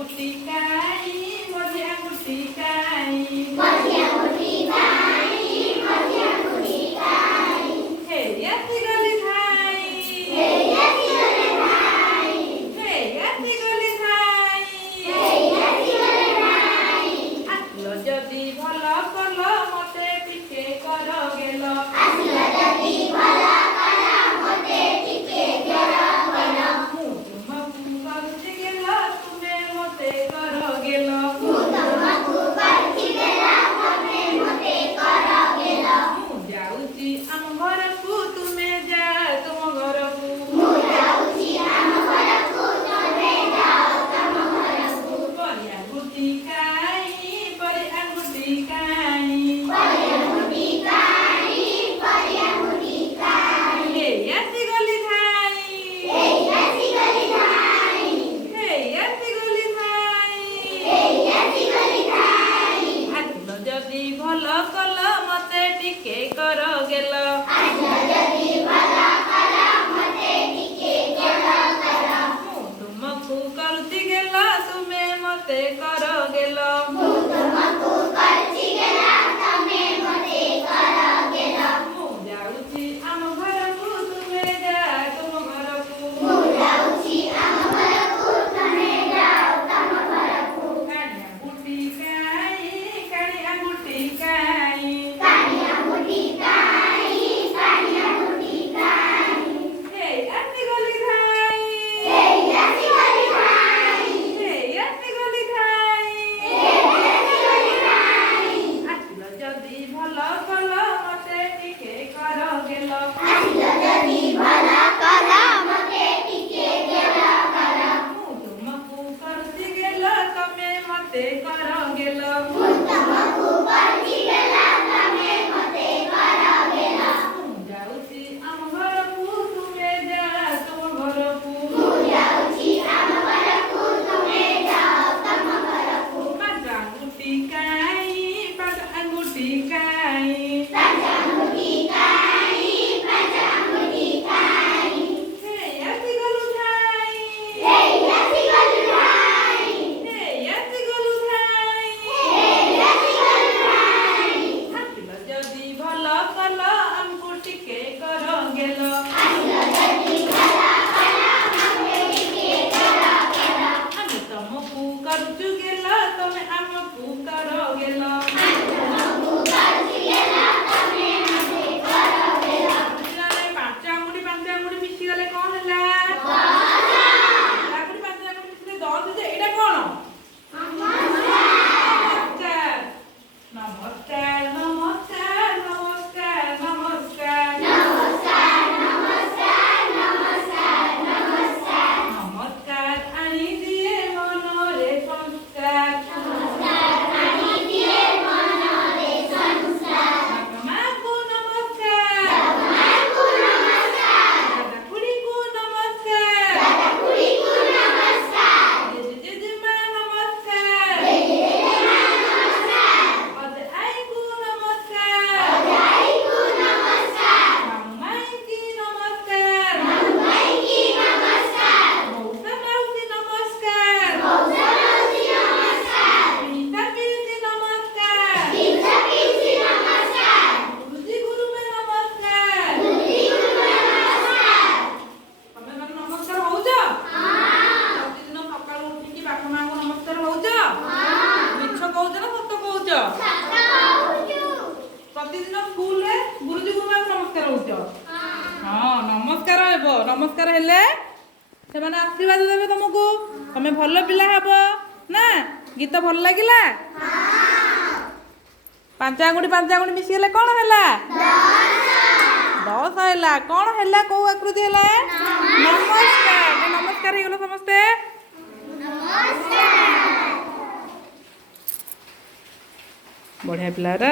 अंगूठी काई मोरी अंगूठी काई हे याती गली थाई हे याती गली थाई आसलो जदी भल कल मते टिके कर गेल जदी भल कल मते टिके कर गेल तुमको करती गेल तुमे मते कर गेल जाऊची आम घर को तुमे जा तुम घर को प्रतिदिन स्कूल रे गुरुजी गुरुमा नमस्कार होउछ हां नमस्कार हेबो नमस्कार हेले से माने आशीर्वाद देबे तुमको तमे भलो पिला हेबो ना गीत भल लागिला हां पांच आंगुठी मिसी गेले कोन हैला 10 हैला कोन हैला को आकृति हैला नमस्कार नमस्कार हे गेलो समस्ते नमस्कार बढ़िया पिला रा